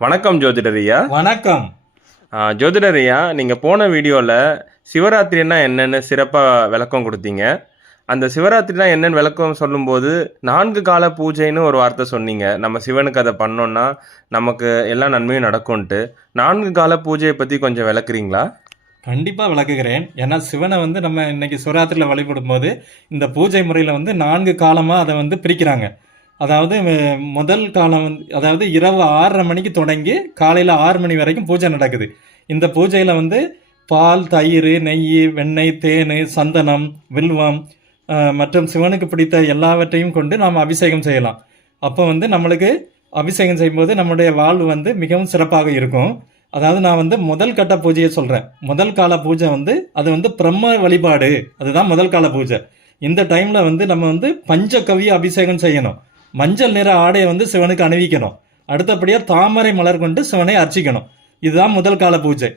வணக்கம் ஜோதிடரியா. வணக்கம். ஜோதிடரியா, நீங்கள் போன வீடியோவில் சிவராத்திரின்னா என்னென்னு சிறப்பாக விளக்கம் கொடுத்தீங்க. அந்த சிவராத்திரினா என்னென்னு விளக்கம் சொல்லும்போது 4 கால பூஜைன்னு ஒரு வார்த்தை சொன்னீங்க. நம்ம சிவனுக்கு அதை பண்ணோன்னா நமக்கு எல்லா நன்மையும் நடக்கும்ன்ட்டு. 4 கால பூஜையை பற்றி கொஞ்சம் விளக்குறீங்களா? கண்டிப்பாக விளக்குகிறேன். ஏன்னா சிவனை நம்ம இன்னைக்கு சிவராத்திரியில் வழிபடும் போது இந்த பூஜை முறையில் 4 காலமாக அதை பிரிக்கிறாங்க. அதாவது முதல் காலம் அதாவது இரவு 6:30 மணிக்கு தொடங்கி காலையில் 6 மணி வரைக்கும் பூஜை நடக்குது. இந்த பூஜையில் பால், தயிர், நெய், வெண்ணெய், தேன், சந்தனம், வில்வம் மற்றும் சிவனுக்கு பிடித்த எல்லாவற்றையும் கொண்டு நாம் அபிஷேகம் செய்யலாம். அப்போ நம்மளுக்கு அபிஷேகம் செய்யும்போது நம்முடைய வாழ்வு மிகவும் சிறப்பாக இருக்கும். அதாவது நான் முதல் கட்ட பூஜையை சொல்கிறேன். முதல் கால பூஜை அது பிரம்ம வழிபாடு. அதுதான் முதல் கால பூஜை. இந்த டைமில் நம்ம பஞ்சகவ்ய அபிஷேகம் செய்யணும். மஞ்சள் நிற ஆடையை சிவனுக்கு அணிவிக்கணும். அடுத்தபடியாக தாமரை மலர் கொண்டு சிவனை அர்ச்சிக்கணும். இதுதான் முதல் கால பூஜை.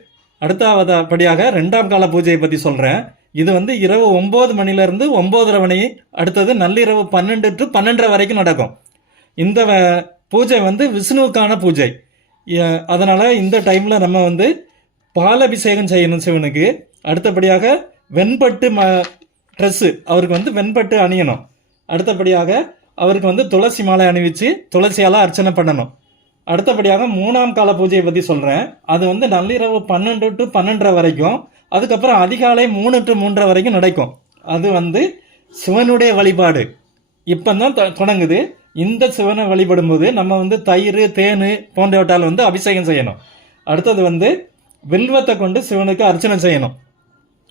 அடுத்தபடியாக 2ஆம் கால பூஜையை பற்றி சொல்கிறேன். இது இரவு 9 மணிலேருந்து 9:30 மணி, அடுத்தது நள்ளிரவு 12 to 12:30 வரைக்கும் நடக்கும். இந்த பூஜை விஷ்ணுவுக்கான பூஜை. அதனால் இந்த டைமில் நம்ம பாலபிஷேகம் செய்யணும் சிவனுக்கு. அடுத்தபடியாக வெண்பட்டு ட்ரெஸ்ஸு அவருக்கு வெண்பட்டு அணியணும். அடுத்தபடியாக அவருக்கு துளசி மாலை அணிவிச்சு துளசியால் அர்ச்சனை பண்ணணும். அடுத்தபடியாக 3ஆம் கால பூஜையை பற்றி சொல்கிறேன். அது நள்ளிரவு 12 to 12:30 வரைக்கும், அதுக்கப்புறம் அதிகாலை 3 to 3:30 வரைக்கும் நடக்கும். அது சிவனுடைய வழிபாடு இப்போ தான் தொடங்குது. இந்த சிவனை வழிபடும் போது நம்ம தயிர், தேன் போன்றவற்றால் அபிஷேகம் செய்யணும். அடுத்தது வில்வத்தை கொண்டு சிவனுக்கு அர்ச்சனை செய்யணும்.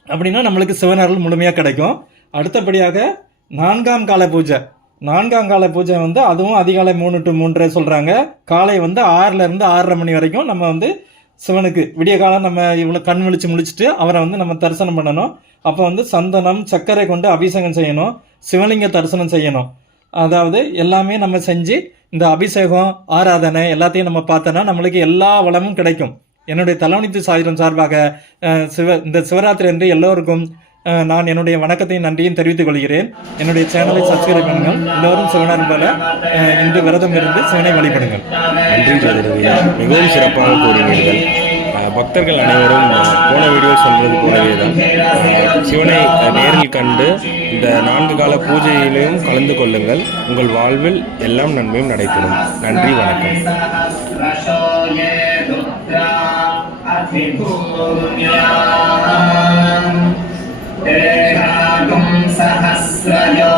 அப்படின்னா நம்மளுக்கு சிவனருள் முழுமையாக கிடைக்கும். அடுத்தபடியாக 4ஆம் கால பூஜை. 4ஆம் கால பூஜை அதுவும் அதிகாலை 3 to 3:30 சொல்கிறாங்க. காலை 6:00 6:30 மணி வரைக்கும் நம்ம சிவனுக்கு விடிய காலம் நம்ம இவ்வளோ கண் விழிச்சு முடிச்சுட்டு அவரை நம்ம தரிசனம் பண்ணணும். அப்போ சந்தனம், சர்க்கரை கொண்டு அபிஷேகம் செய்யணும். சிவலிங்க தரிசனம் செய்யணும். அதாவது எல்லாமே நம்ம செஞ்சு இந்த அபிஷேகம், ஆராதனை எல்லாத்தையும் நம்ம பார்த்தோன்னா நம்மளுக்கு எல்லா வளமும் கிடைக்கும். என்னுடைய தலவணித்து சாயிரம் சார்பாக இந்த சிவராத்திரி அன்று எல்லோருக்கும் நான் என்னுடைய வணக்கத்தையும் நன்றியும் தெரிவித்துக் கொள்கிறேன். என்னுடைய சேனலை சப்ஸ்கிரைப் பண்ணுங்கள். எல்லோரும் சிவனார் போல இன்று விரதம் இருந்து சிவனை வழிபடுங்கள். நன்றி ஜோதிடரியா, மிகவும் சிறப்பாக கூறினீர்கள். பக்தர்கள் அனைவரும் போன வீடியோ சொல்வது போலவே தான் சிவனை நேரில் கண்டு இந்த 4 கால பூஜையிலையும் கலந்து கொள்ளுங்கள். உங்கள் வாழ்வில் எல்லாம் நன்மையும் நடைபெறும். நன்றி, வணக்கம். सहस्रयो